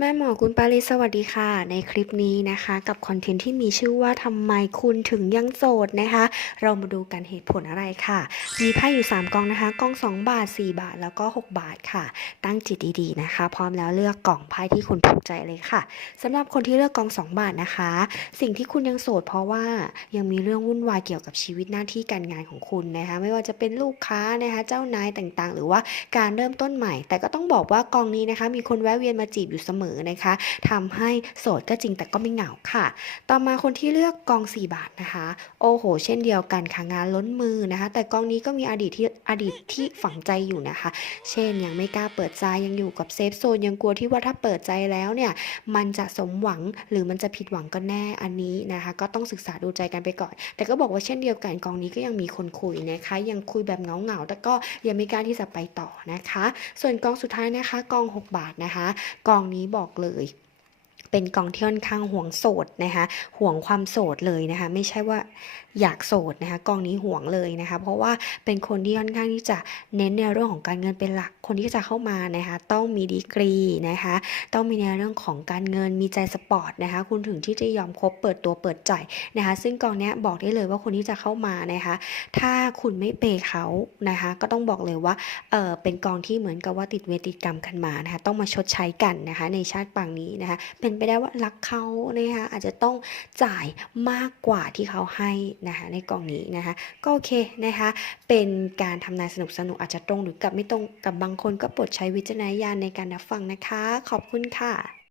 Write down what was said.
แม่หมอกุลปาริสวัสดีค่ะ ในคลิปนี้นะคะ กับคอนเทนต์ที่มีชื่อว่าทำไมคุณถึงยังโสดนะคะ เรามาดูกันเหตุผลอะไรค่ะ มีไพ่อยู่ 3กองนะคะกอง 2 บาท 4 บาทแล้วก็ 6 บาทค่ะ ตั้งจิตดีๆนะคะ พร้อมแล้วเลือกกล่องไพ่ที่คุณถูกใจเลยค่ะสำหรับคนที่เลือกกอง 2 บาทนะคะ สิ่งที่คุณยังโสด เพราะว่ายังมีเรื่องวุ่นวายเกี่ยวกับชีวิตหน้าที่การงานของคุณนะคะ ไม่ว่าจะเป็นลูกค้านะคะเจ้านายต่างๆ หรือว่าการเริ่มต้นใหม่ แต่ก็ต้องบอกว่ากองนี้นะคะ มีคนแวะเวียนมาจีบอยู่เสมอนะคะทำให้โสดก็จริงแต่ก็ไม่เหงาค่ะ ต่อมาคนที่เลือกกอง 4 บาทนะคะ โอ้โห เช่นเดียวกันค่ะงานล้นมือนะคะ แต่กองนี้ก็มีอดีตที่อดีตที่ฝังใจอยู่นะคะ เช่นยังไม่กล้าเปิดใจยังอยู่กับเซฟโซนยังกลัวที่ว่าถ้าเปิดใจแล้วเนี่ยมันจะสมหวังหรือมันจะผิดหวังก็แน่อันนี้นะคะ ก็ต้องศึกษาดูใจกันไปก่อน แต่ก็บอกว่าเช่นเดียวกันกองนี้ก็ยังมีคนคุยนะคะ ยังคุยแบบเหงาๆแต่ก็ยังไม่กล้าที่จะไปต่อนะคะ ส่วนกองสุดท้ายนะคะ กอง 6 บาทนะคะ กองนี้บอกบอกเลย เป็นกองที่ค่อนข้างห่วงโสดนะคะห่วงความโสดเลยนะคะไม่ใช่ว่าอยากโสดนะคะกองนี้ห่วงเลยนะคะเพราะว่าเป็นคนที่ค่อนข้างที่จะเน้นในเรื่องของการเงินเป็นหลัก คนที่จะเข้ามานะคะต้องมีดีกรีนะคะต้องมีในเรื่องของการเงินมีใจสปอร์ตนะคะคุณถึงที่จะยอมคบเปิดตัวเปิดใจนะคะซึ่งกองนี้บอกได้เลยว่าคนที่จะเข้ามานะคะถ้าคุณไม่เปย์เขานะคะก็ต้องบอกเลยว่าเออเป็นกองที่เหมือนกับว่าติดเวติดกรรมกันมานะคะต้องมาชดใช้กันนะคะในชาติปางนี้นะคะเป็น็นไปได้ว่ารักเขานะคะอาจจะต้องจ่ายมากกว่าที่เขาให้นะคะในกองนี้นะคะก็โอเคนะคะเป็นการทำนายสนุกสนุกๆอาจจะตรงหรือกับไม่ตรงกับบางคนก็โปรดใช้วิจารณญาณในการรับฟังนะคะ ขอบคุณค่ะ